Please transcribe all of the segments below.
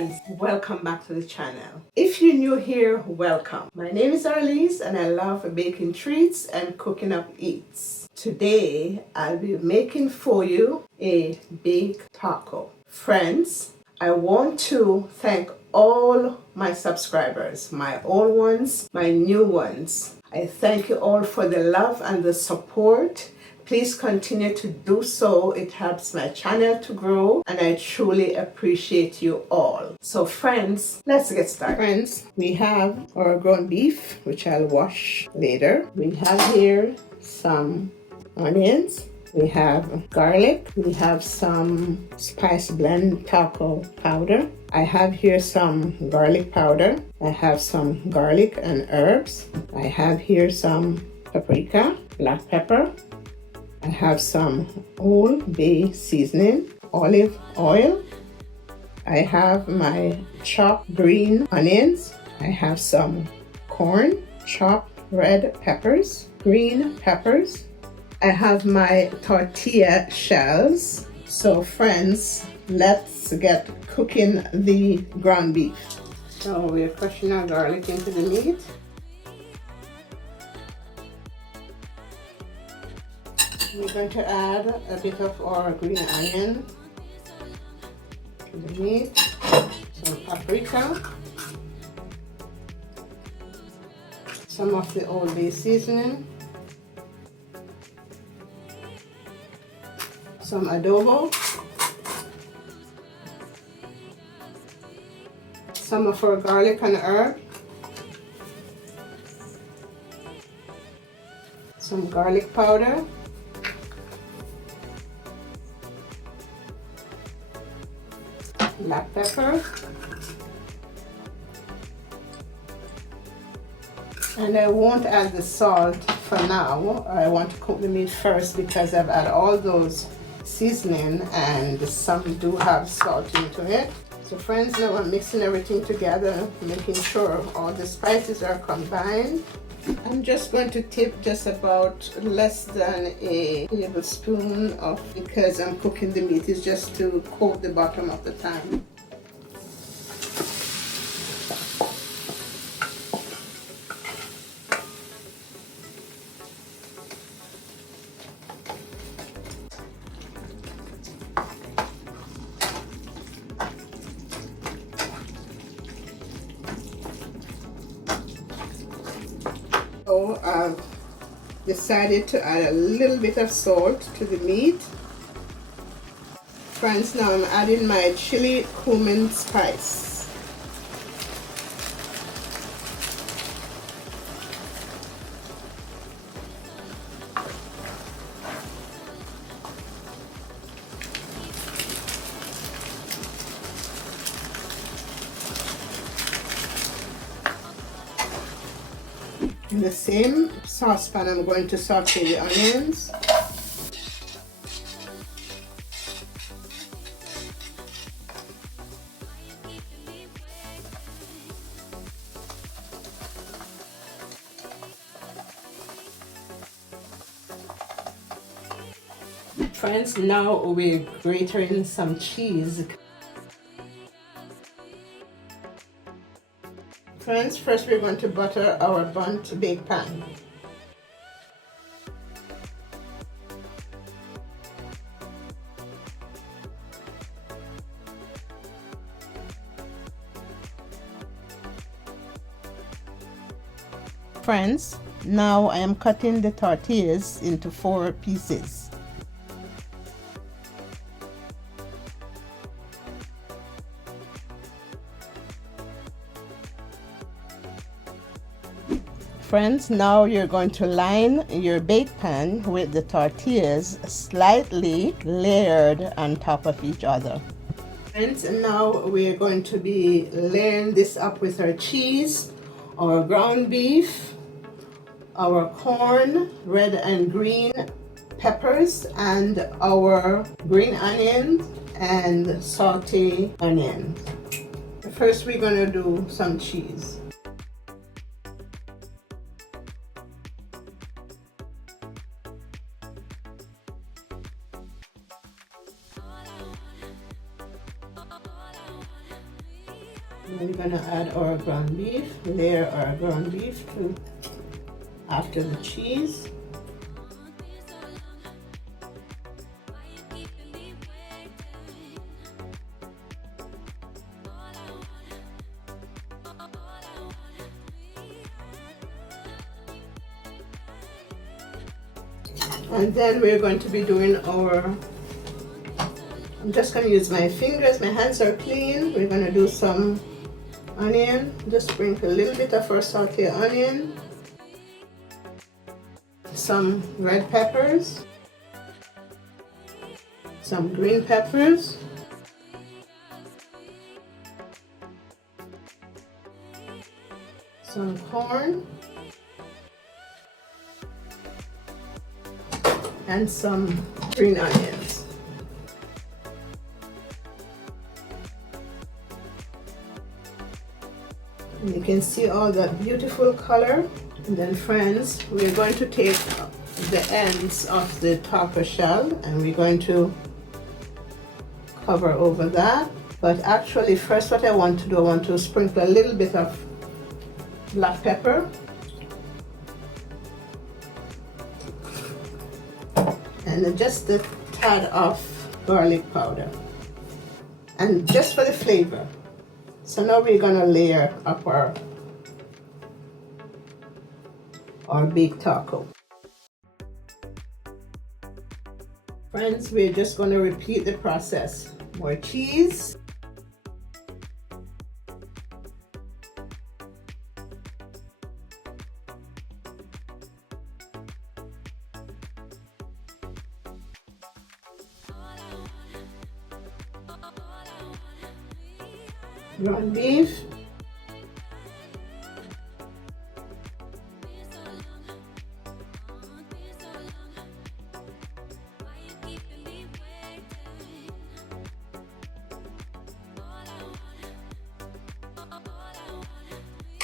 friends, welcome back to the channel. If you're new here, welcome. My name is Arelees and I love baking treats and cooking up eats. Today I'll be making for you a baked taco. Friends, I want to thank all my subscribers, my old ones, my new ones. I thank you all for the love and the support. Please continue to do so. It helps my channel to grow and I truly appreciate you all. So friends, let's get started. Friends, we have our ground beef, which I'll wash later. We have here some onions. We have garlic. We have some spice blend taco powder. I have here some garlic powder. I have some garlic and herbs. I have here some paprika, black pepper. I have some Old Bay seasoning, olive oil. I have my chopped green onions. I have some corn, chopped red peppers, green peppers. I have my tortilla shells. So friends, let's get cooking the ground beef. So we're crushing our garlic into the meat. We're going to add a bit of our green onion to the meat, some paprika, some of the Old Bay seasoning, some adobo, some of our garlic and herb, some garlic powder, black pepper, and I won't add the salt for now. I want to cook the meat first because I've added all those seasoning and some do have salt into it. So friends, now I'm mixing everything together, making sure all the spices are combined. I'm just going to tip just about less than a tablespoon of, because I'm cooking the meat, is just to coat the bottom of the pan. So I've decided to add a little bit of salt to the meat. Friends, now I'm adding my chili cumin spice. In the same saucepan, I'm going to saute the onions. Friends, now we're grating some cheese. Friends, first we're going to butter our burnt bake pan. Friends, now I am cutting the tortillas into 4 pieces. Friends, now you're going to line your bake pan with the tortillas slightly layered on top of each other. Friends, now we're going to be layering this up with our cheese, our ground beef, our corn, red and green peppers, and our green onions and saute onions. First we're going to do some cheese. Then we're gonna add our ground beef, layer our ground beef to after the cheese. And then we're going to be doing our, I'm just going to use my fingers, my hands are clean. We're going to do some onion, just sprinkle a little bit of our sauteed onion, some red peppers, some green peppers, some corn, and some green onions. And you can see all that beautiful color. And then friends, we're going to take the ends of the taco shell and we're going to cover over that. But actually first what I want to do, I want to sprinkle a little bit of black pepper. And just a tad of garlic powder, and just for the flavor. So now we're gonna layer up our baked taco. Friends, we're just gonna repeat the process. More cheese, ground beef,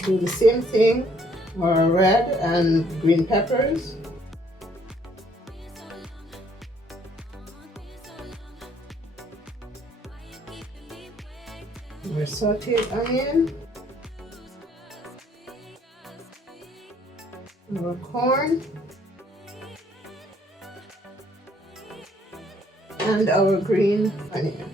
do the same thing for red and green peppers. Our sauteed onion, our corn, and our green onion.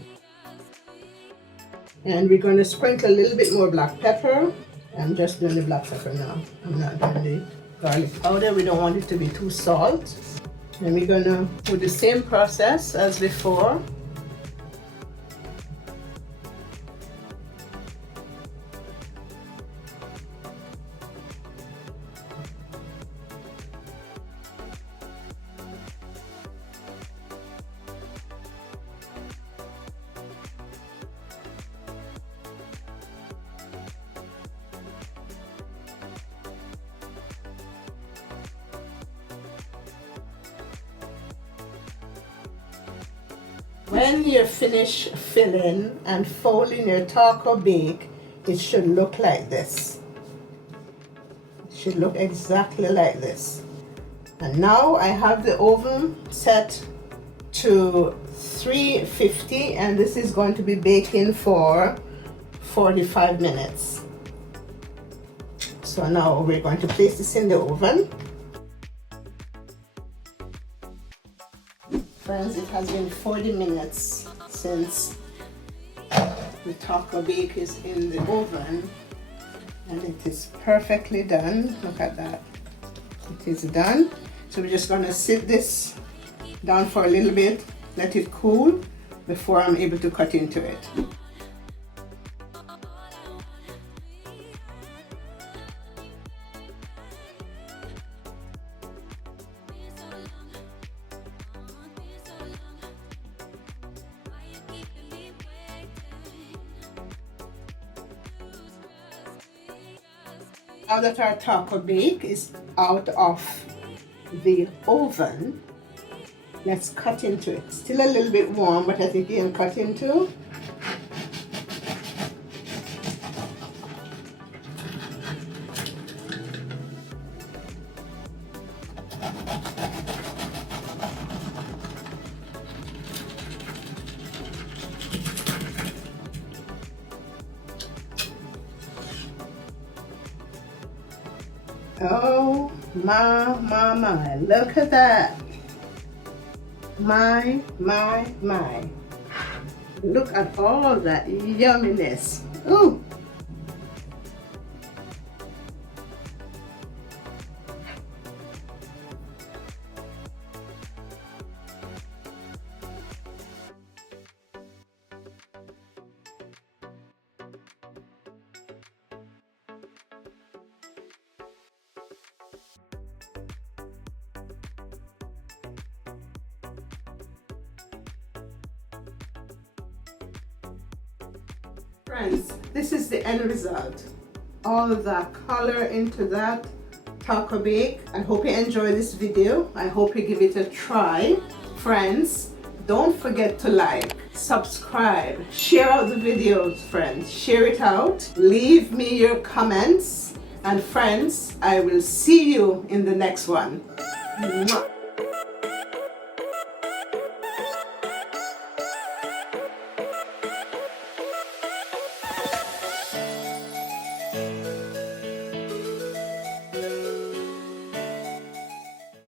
And we're going to sprinkle a little bit more black pepper. I'm just doing the black pepper now. I'm not doing the garlic powder. We don't want it to be too salt. And we're going to do the same process as before. When you finish filling and folding your taco bake, it should look like this. It should look exactly like this. And now I have the oven set to 350 and this is going to be baking for 45 minutes. So now we're going to place this in the oven. Friends, it has been 40 minutes since the taco bake is in the oven and it is perfectly done. Look at that. It is done. So we're just going to sit this down for a little bit, let it cool before I'm able to cut into it. Now that our taco bake is out of the oven, let's cut into it. Still a little bit warm, but I think you can cut into. Oh my, look at that. My. Look at all that yumminess. Ooh. Friends, this is the end result. All of that color into that taco bake. I hope you enjoy this video. I hope you give it a try. Friends, don't forget to like, subscribe, share out the videos, friends. Share it out. Leave me your comments. And friends, I will see you in the next one. Mwah.